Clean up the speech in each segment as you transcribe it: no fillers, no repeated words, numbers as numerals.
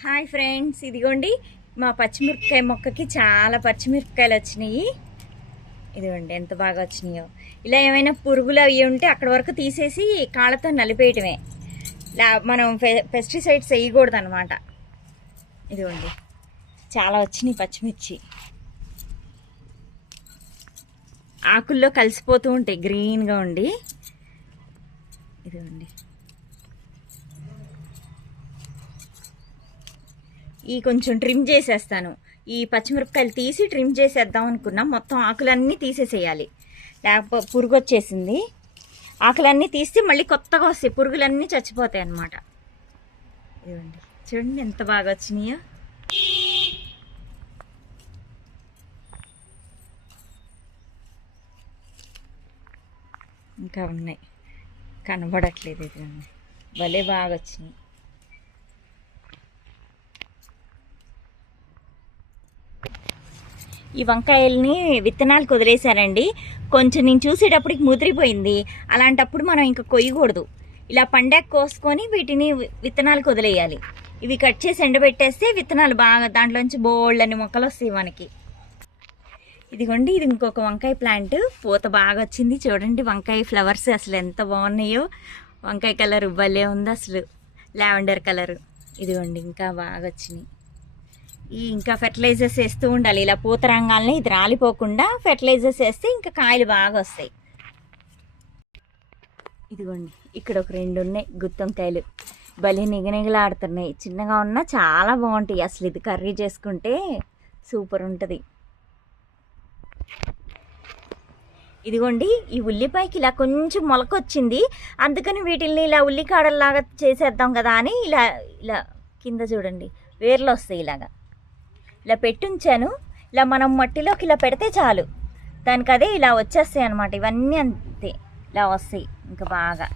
Hi friends, ఇదిగోండి మా పచ్చిమిరపకాయ మొక్కకి చాలా పచ్చిమిరపకాయలు వచ్చినాయి. ఇదిగోండి ఎంత బాగా వచ్చినాయో. ఇలా ఏమైనా పురుగులు అవి ఉంటే అక్కడ వరకు తీసేసి కాళ్ళతో నలిపేయటమే. మనం పెస్టిసైడ్స్ వేయకూడదు అనమాట. ఇదిగోండి చాలా వచ్చినాయి పచ్చిమిర్చి. ఆకుల్లో కలిసిపోతూ ఉంటాయి గ్రీన్గా ఉండి. ఇదిగోండి ఈ కొంచెం ట్రిమ్ చేసేస్తాను. ఈ పచ్చిమిరపకాయలు తీసి ట్రిమ్ చేసేద్దాం అనుకున్నాం. మొత్తం ఆకులన్నీ తీసేసేయాలి, లేకపోతే పురుగు వచ్చేసింది. ఆకులన్నీ తీస్తే మళ్ళీ కొత్తగా వస్తాయి, పురుగులన్నీ చచ్చిపోతాయి అన్నమాట. ఇదిగోండి చూడండి ఎంత బాగా వచ్చినాయో. ఇంకా ఉన్నాయి, కనబడట్లేదు. ఇదిగోండి భలే బాగా వచ్చినాయి. ఈ వంకాయల్ని విత్తనాలకు వదిలేశానండి. కొంచెం నేను చూసేటప్పటికి ముదిరిపోయింది. అలాంటప్పుడు మనం ఇంకా కొయ్యకూడదు. ఇలా పండాక కోసుకొని వీటిని విత్తనాలకు వదిలేయాలి. ఇవి కట్ చేసి ఎండబెట్టేస్తే విత్తనాలు బాగా దాంట్లోంచి బోళ్ళని మొక్కలు వస్తాయి మనకి. ఇదిగోండి ఇది ఇంకొక వంకాయ ప్లాంట్. పూత బాగా వచ్చింది చూడండి. వంకాయ ఫ్లవర్స్ అసలు ఎంత బాగున్నాయో. వంకాయ కలర్ భలే ఉంది అసలు, లావెండర్ కలర్. ఇదిగోండి ఇంకా బాగా వచ్చినాయి. ఇంకా ఫెర్టిలైజర్స్ వేస్తూ ఉండాలి. ఇలా పూత రంగాలని ఇది రాలిపోకుండా ఫెర్టిలైజర్స్ వేస్తే ఇంకా కాయలు బాగా వస్తాయి. ఇదిగోండి ఇక్కడ ఒక 2 ఉన్నాయి గుత్తొంకాయలు. భలే నిగనిగలాడుతున్నాయి. చిన్నగా ఉన్నా చాలా బాగుంటాయి అసలు. ఇది కర్రీ చేసుకుంటే సూపర్ ఉంటుంది. ఇదిగోండి ఈ ఉల్లిపాయకి ఇలా కొంచెం మొలకొచ్చింది. అందుకని వీటిల్ని ఇలా ఉల్లికాడల్లాగా చేసేద్దాం కదా అని ఇలా ఇలా కింద చూడండి వేర్లు వస్తాయి. ఇలాగా ఇలా పెట్టుంచాను. ఇలా మనం మట్టిలోకి ఇలా పెడితే చాలు, దానికి అదే ఇలా వచ్చేస్తాయి అన్నమాట. ఇవన్నీ అంతే ఇలా వస్తాయి ఇంకా బాగా.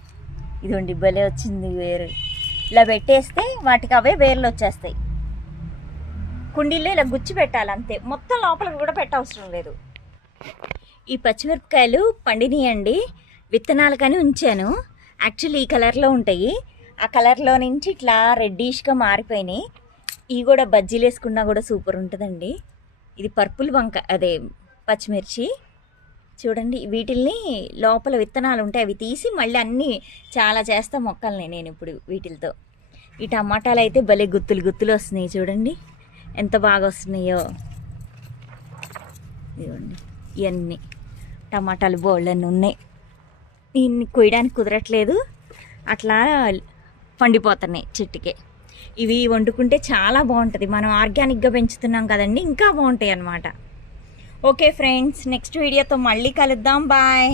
ఇదిగోండి భలే వచ్చింది వేరు. ఇలా పెట్టేస్తే వాటికి అవే వేర్లు వచ్చేస్తాయి. కుండీల్లో ఇలా గుచ్చి పెట్టాలి అంతే, మొత్తం లోపలికి కూడా పెట్టవసరం లేదు. ఈ పచ్చిమిరపకాయలు పండినాయండి, విత్తనాలు కానీ ఉంచాను. యాక్చువల్లీ ఈ కలర్లో ఉంటాయి. ఆ కలర్లో నుంచి ఇట్లా రెడ్డిష్గా మారిపోయినాయి. ఇవి కూడా బజ్జీలు వేసుకున్నా కూడా సూపర్ ఉంటుందండి. ఇది పర్పుల్ అదే పచ్చిమిర్చి చూడండి. వీటిల్ని లోపల విత్తనాలు ఉంటాయి, అవి తీసి మళ్ళీ అన్నీ చాలా చేస్తా మొక్కల్ని నేను ఇప్పుడు వీటితో. ఈ టమాటాలు అయితే భలే గుత్తులు గుత్తులు వస్తున్నాయి చూడండి ఎంత బాగా వస్తున్నాయో. ఇదిగోండి ఇవన్నీ టమాటాలు బోళ్ళన్నీ ఉన్నాయి. దీన్ని కొయ్యడానికి కుదరట్లేదు, అట్లా పండిపోతున్నాయి చెట్టుకే. ఇవి వండుకుంటే చాలా బాగుంటుంది. మనం ఆర్గానిక్గా పెంచుతున్నాం కదండి, ఇంకా బాగుంటాయి అన్నమాట. ఓకే ఫ్రెండ్స్, నెక్స్ట్ వీడియోతో మళ్ళీ కలుద్దాం. బాయ్.